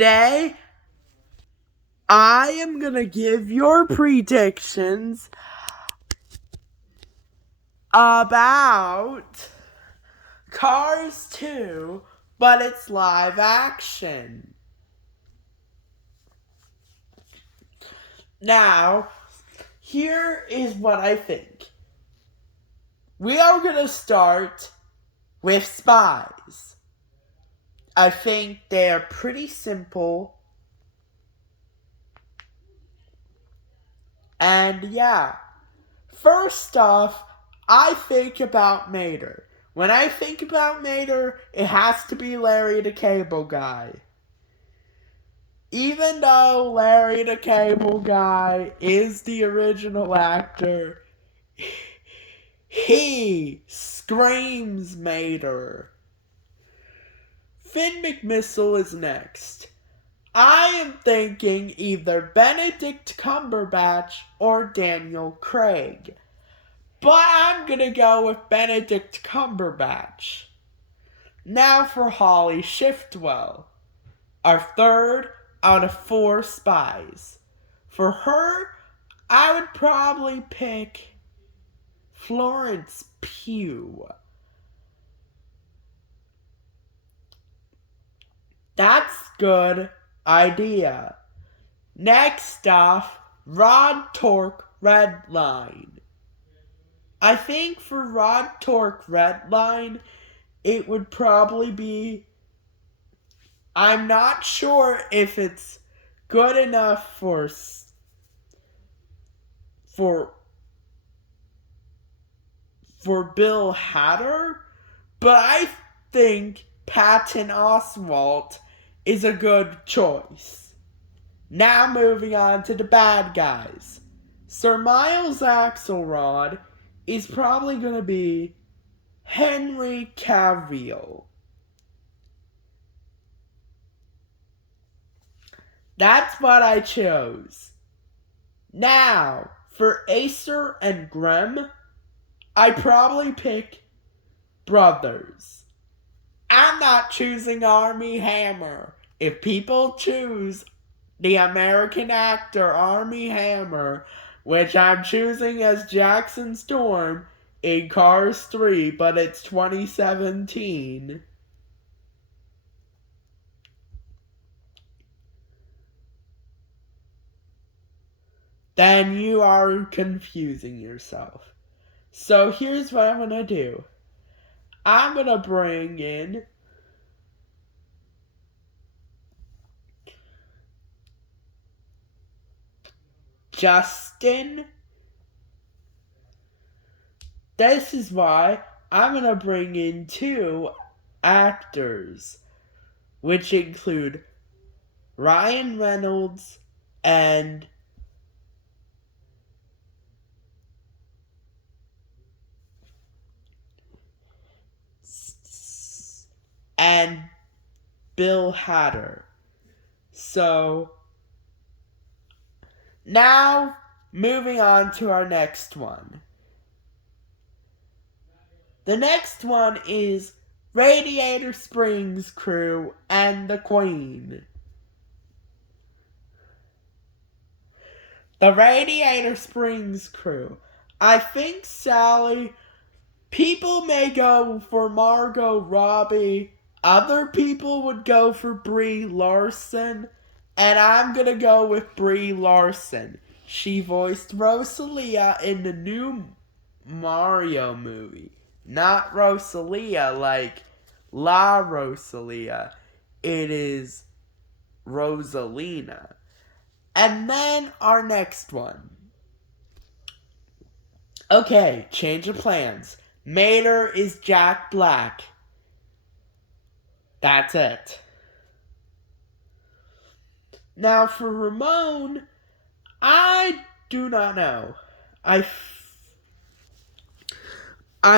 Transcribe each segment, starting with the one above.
Today, I am gonna give your predictions about Cars 2, but it's live action. Now, here is what I think. We are gonna start with spies. I think they're pretty simple. And yeah, first off, I think about Mater. When I think about Mater, it has to be Larry the Cable Guy. Even though Larry the Cable Guy is the original actor, he screams Mater. Finn McMissile is next. I am thinking either Benedict Cumberbatch or Daniel Craig. But I'm gonna go with Benedict Cumberbatch. Now for Holly Shiftwell, our third out of 4 spies. For her, I would probably pick Florence Pugh. That's good idea. Next off, Rod Torque Redline. I think for Rod Torque Redline, it would probably be... I'm not sure if it's good enough for Bill Hader, but I think Patton Oswalt is a good choice. Now moving on to the bad guys. Sir Miles Axelrod is probably going to be Henry Cavill. That's what I chose. Now, for Acer and Grem, I probably pick brothers. I'm not choosing Armie Hammer. If people choose the American actor Armie Hammer, which I'm choosing as Jackson Storm in Cars 3, but it's 2017. Then you are confusing yourself. So here's what I'm gonna do. I'm gonna bring in Justin. This is why I'm gonna bring in 2 actors, which include Ryan Reynolds and Bill Hader. So, now moving on to our next one. The next one is Radiator Springs crew and the Queen. The Radiator Springs crew. I think Sally... People may go for Margot Robbie. Other people would go for Brie Larson. And I'm gonna go with Brie Larson. She voiced Rosalia in the new Mario movie. Not Rosalia like La Rosalia. It is Rosalina. And then our next one. Okay, change of plans. Mater is Jack Black. That's it. Now for Ramon, I do not know. I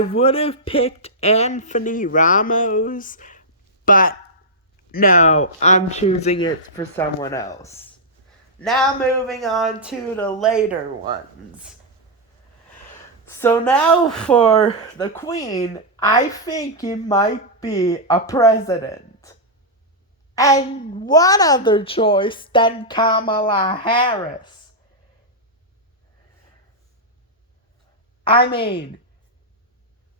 would have picked Anthony Ramos, but no, I'm choosing it for someone else. Now moving on to the later ones. So now for the Queen, I think it might be a president. And what other choice than Kamala Harris? I mean,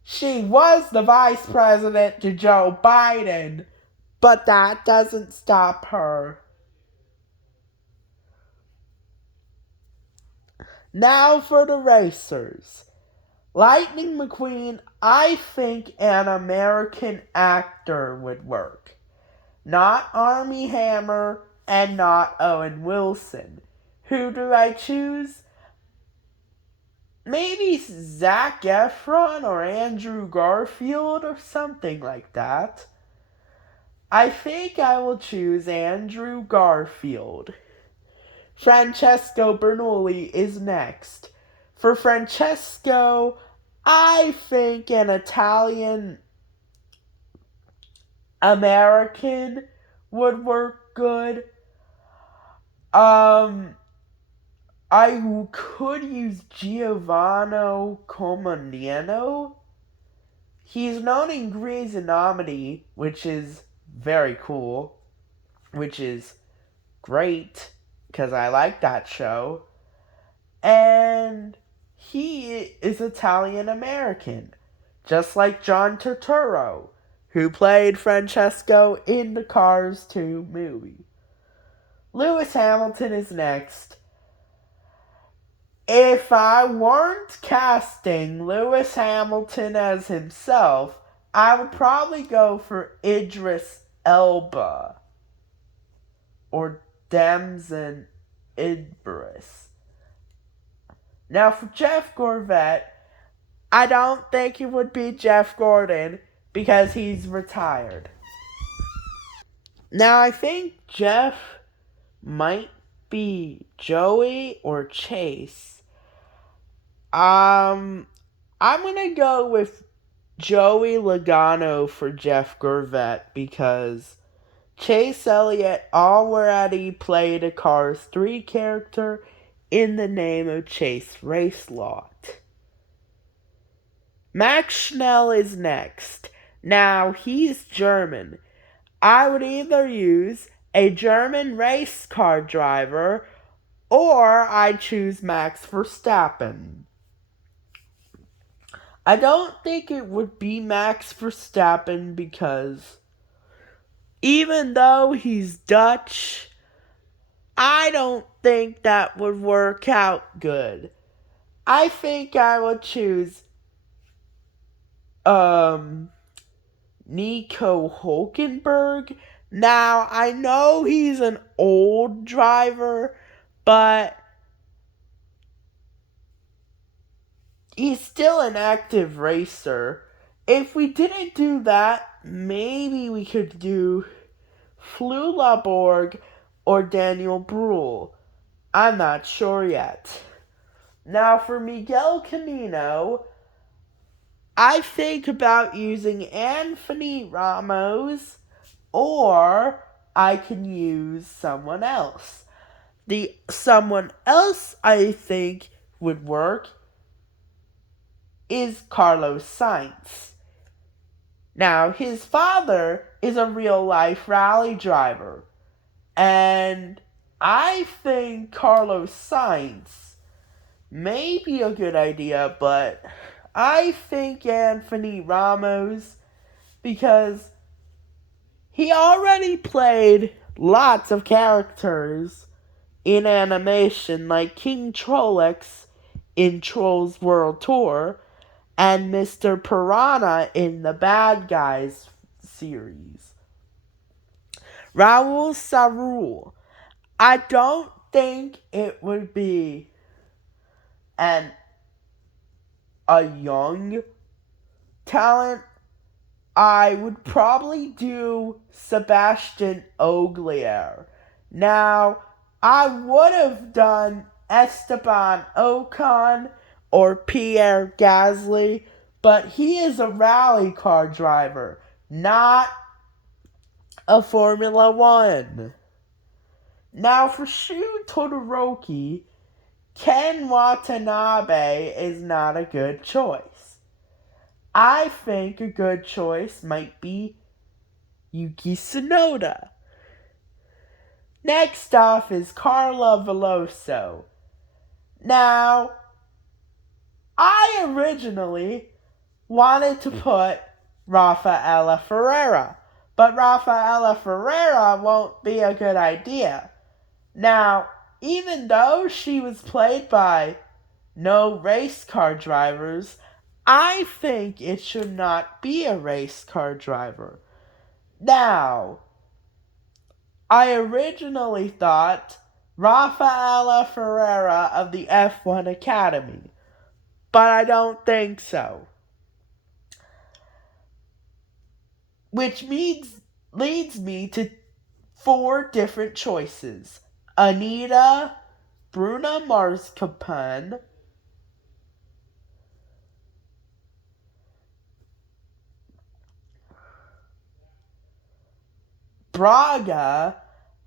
she was the vice president to Joe Biden, but that doesn't stop her. Now for the racers. Lightning McQueen, I think an American actor would work. Not Armie Hammer and not Owen Wilson. Who do I choose? Maybe Zac Efron or Andrew Garfield or something like that. I think I will choose Andrew Garfield. Francesco Bernoulli is next. For Francesco, I think an Italian American would work good. I could use Giovanni Comaniano. He's known in Grey's Anatomy, which is very cool, which is great, because I like that show. And he is Italian American, just like John Turturro, who played Francesco in the Cars 2 movie. Lewis Hamilton is next. If I weren't casting Lewis Hamilton as himself, I would probably go for Idris Elba or Damson Idris. Now for Jeff Gorvette, I don't think it would be Jeff Gordon because he's retired. Now I think Jeff might be Joey or Chase. I'm gonna go with Joey Logano for Jeff Gorvette because Chase Elliott already played a Cars 3 character in the name of Chase Racelot. Max Schnell is next. Now, he's German. I would either use a German race car driver or I'd choose Max Verstappen. I don't think it would be Max Verstappen because even though he's Dutch, I don't think that would work out good. I think I would choose Nico Hulkenberg. Now, I know he's an old driver, but he's still an active racer. If we didn't do that, maybe we could do Flula Borg or Daniel Bruhl. I'm not sure yet. Now for Miguel Camino, I think about using Anthony Ramos or I can use someone else. The someone else I think would work is Carlos Sainz. Now, his father is a real-life rally driver, and I think Carlos Sainz may be a good idea, but I think Anthony Ramos, because he already played lots of characters in animation, like King Trollocs in Trolls World Tour, and Mr. Piranha in the Bad Guys series. Raul Sarul. I don't think it would be a young talent. I would probably do Sebastian Ogier. Now, I would have done Esteban Ocon or Pierre Gasly, but he is a rally car driver, not a Formula One. Now for Shu Todoroki, Ken Watanabe is not a good choice. I think a good choice might be Yuki Tsunoda. Next off is Carla Veloso. Now, I originally wanted to put Rafaela Ferreira, but Rafaela Ferreira won't be a good idea. Now, even though she was played by no race car drivers, I think it should not be a race car driver. Now, I originally thought Rafaela Ferreira of the F1 Academy, but I don't think so. Which leads me to 4 different choices. Anita, Bruna Marzipan, Braga,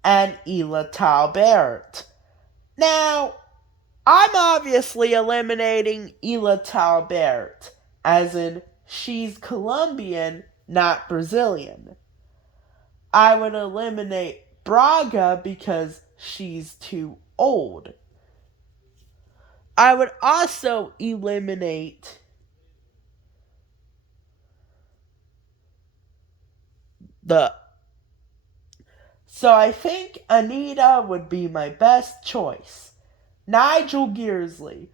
and Ila Talbert. Now, I'm obviously eliminating Ila Talbert, as in she's Colombian, not Brazilian. I would eliminate Braga because she's too old. I would also eliminate So I think Anita would be my best choice. Nigel Gearsley.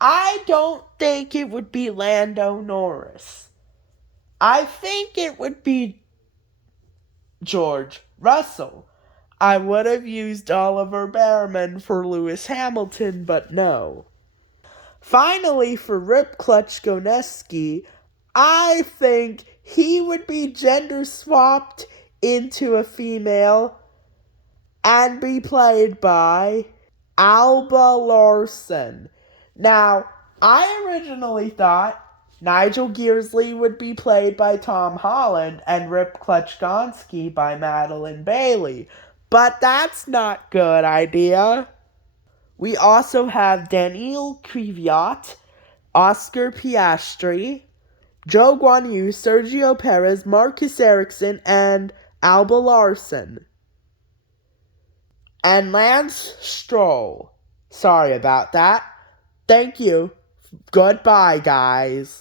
I don't think it would be Lando Norris. I think it would be George Russell. I would have used Oliver Behrman for Lewis Hamilton, but no. Finally, for Rip Klutchkoneski, I think he would be gender swapped into a female and be played by Alba Larson. Now, I originally thought Nigel Gearsley would be played by Tom Holland and Rip Klutchkonsky by Madeline Bailey, but that's not a good idea. We also have Daniil Kvyat, Oscar Piastri, Zhou Guanyu, Sergio Perez, Marcus Ericsson, and Alba Larson. And Lance Stroll. Sorry about that. Thank you. Goodbye, guys.